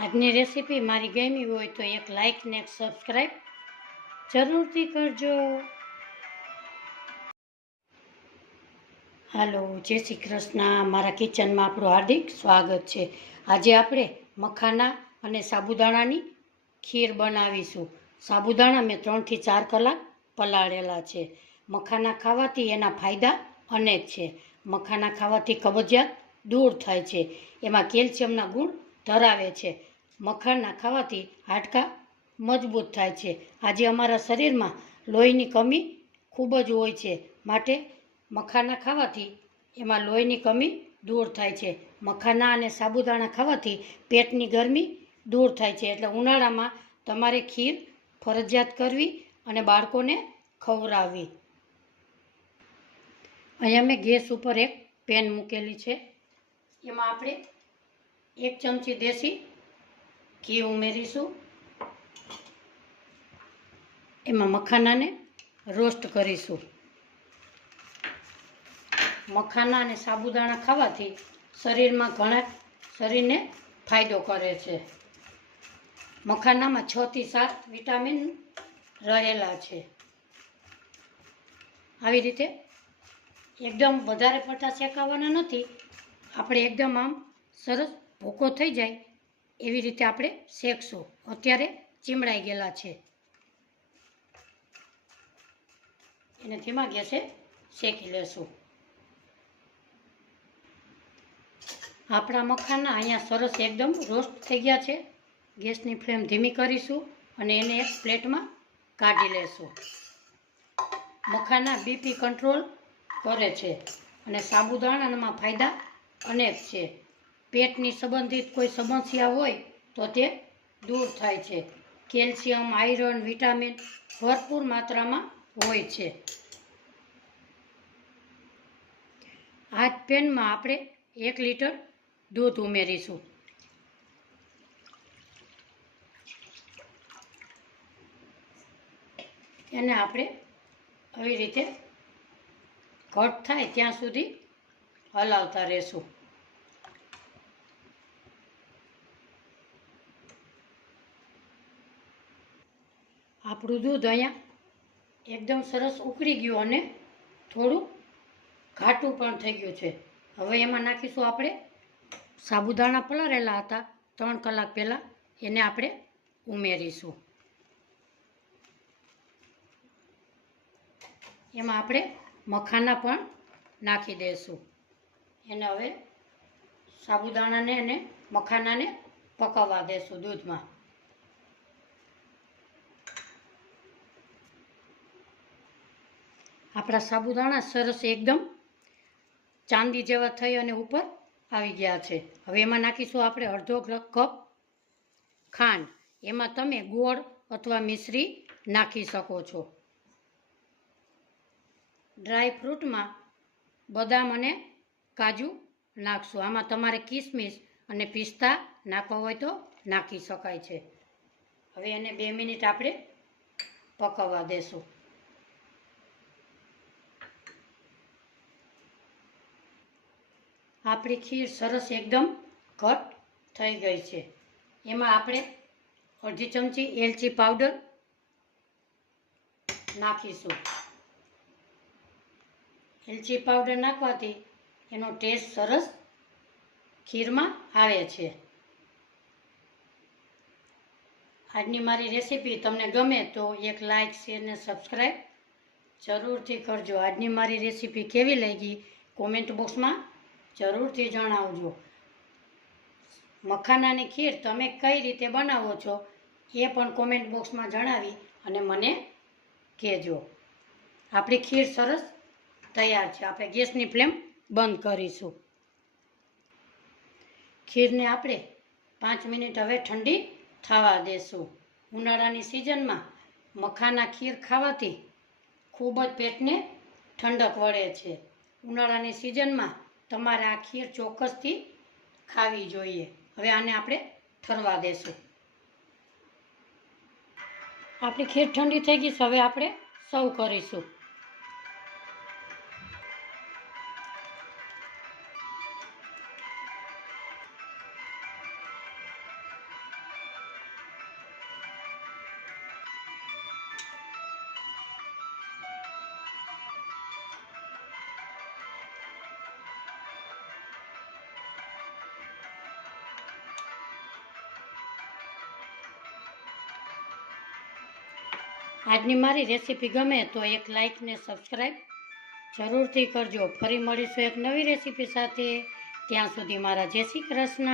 આજની રેસીપી મારી ગમી હોય તો એક લાઈક ને એક સબસ્ક્રાઈબ જરૂરથી કરજો. હાલો, જય શ્રી કૃષ્ણ. મારા કિચનમાં આપણું હાર્દિક સ્વાગત છે. આજે આપણે મખાના અને સાબુદાણાની ખીર બનાવીશું. સાબુદાણા મેં 3 થી 4 કલાક પલાળેલા છે. મખાના ખાવાથી એના ફાયદા અનેક છે. મખાના ખાવાથી કબજિયાત દૂર થાય છે. એમાં કેલ્શિયમના ગુણ ધરાવે છે. મખાના ખાવાથી હાડકાં મજબૂત થાય છે. આજે અમારા શરીરમાં લોહીની કમી ખૂબ જ હોય છે, માટે મખાના ખાવાથી એમાં લોહીની કમી દૂર થાય છે. મખાના અને સાબુદાણા ખાવાથી પેટની ગરમી દૂર થાય છે. એટલે ઉનાળામાં તમારે ખીર ફરજિયાત કરવી અને બાળકોને ખવડાવવી. અહીંયા મેં ગેસ ઉપર એક પેન મૂકેલી છે. એમાં આપણે 1 ચમચી દેશી ઘી ઉમેરીશું. એમાં મખાનાને રોસ્ટ કરીશું. મખાના અને સાબુદાણા ખાવાથી શરીરને ફાયદો કરે છે. મખાનામાં 6 થી 7 વિટામિન રહેલા છે. આવી રીતે એકદમ વધારે પડતા શેકાવાના નથી. આપણે એકદમ આમ સરસ ભૂકો થઈ જાય એવી રીતે આપણે શેકશું. અત્યારે ચીમડાઈ ગયેલા છે. એને ધીમા ગેસે શેકી લેશું. આપણા મખાના અહીંયા સરસ એકદમ રોસ્ટ થઈ ગયા છે. ગેસની ફ્લેમ ધીમી કરીશું અને એને એક પ્લેટમાં કાઢી લેશું. મખાના બીપી કંટ્રોલ કરે છે અને સાબુદાણામાં ફાયદા અનેક છે. પેટની સંબંધિત કોઈ સમસ્યા હોય તો તે દૂર થાય છે. કેલ્શિયમ, આયરન, વિટામિન ભરપૂર માત્રામાં હોય છે. આ જ પેનમાં આપણે 1 લીટર દૂધ ઉમેરીશું. એને આપણે આવી રીતે ઘટ થાય ત્યાં સુધી હલાવતા રહેશું. આપણું દૂધ અહીંયા એકદમ સરસ ઉકળી ગયું અને થોડું ઘાટું પણ થઈ ગયું છે. હવે એમાં નાખીશું આપણે સાબુદાણા પલાળેલા હતા 3 કલાક પહેલાં, એને આપણે ઉમેરીશું. એમાં આપણે મખાના પણ નાખી દઈશું. એને હવે સાબુદાણાને અને મખાનાને પકાવવા દેશું દૂધમાં. આપણા સાબુદાણા સરસ એકદમ ચાંદી જેવા થઈ અને ઉપર આવી ગયા છે. હવે એમાં નાખીશું આપણે અડધો કપ ખાંડ. એમાં તમે ગોળ અથવા મિશ્રી નાખી શકો છો. ડ્રાય ફ્રૂટમાં બદામ અને કાજુ નાખશું. આમાં તમારે કિસમિસ અને પિસ્તા નાખવા હોય તો નાખી શકાય છે. હવે એને 2 મિનિટ આપણે પકાવવા દેશું. આપણી ખીર સરસ એકદમ ઘટ થઈ ગઈ છે. એમાં આપણે અડધી ચમચી એલચી પાવડર નાખીશું. એલચી પાવડર નાખવાથી એનો ટેસ્ટ સરસ ખીરમાં આવે છે. આજની મારી રેસીપી તમને ગમે તો એક લાઈક, શેર ને સબસ્ક્રાઈબ જરૂરથી કરજો. આજની મારી રેસીપી કેવી લાગી કોમેન્ટ બોક્સમાં જરૂરથી જણાવજો. મખાનાની ખીર તમે કઈ રીતે બનાવો છો એ પણ કોમેન્ટ બોક્સમાં જણાવી અને મને કહેજો. આપણી ખીર સરસ તૈયાર છે. આપણે ગેસની ફ્લેમ બંધ કરીશું. ખીરને આપણે 5 મિનિટ હવે ઠંડી થવા દેશું. ઉનાળાની સિઝનમાં મખાના ખીર ખાવાથી ખૂબ જ પેટને ઠંડક વળે છે. ઉનાળાની સિઝનમાં તમારે આ ખીર ચોક્કસથી ખાવી જોઈએ. હવે આને આપણે ઠરવા દેશું. આપણી ખીર ઠંડી થઈ ગઈ છે. હવે આપણે સર્વ કરીશું. આજની મારી રેસીપી ગમે તો એક લાઈક ને સબસ્ક્રાઈબ જરૂરથી કરજો. ફરી મળીશું એક નવી રેસીપી સાથે. ત્યાં સુધી મારા જય શ્રી કૃષ્ણ.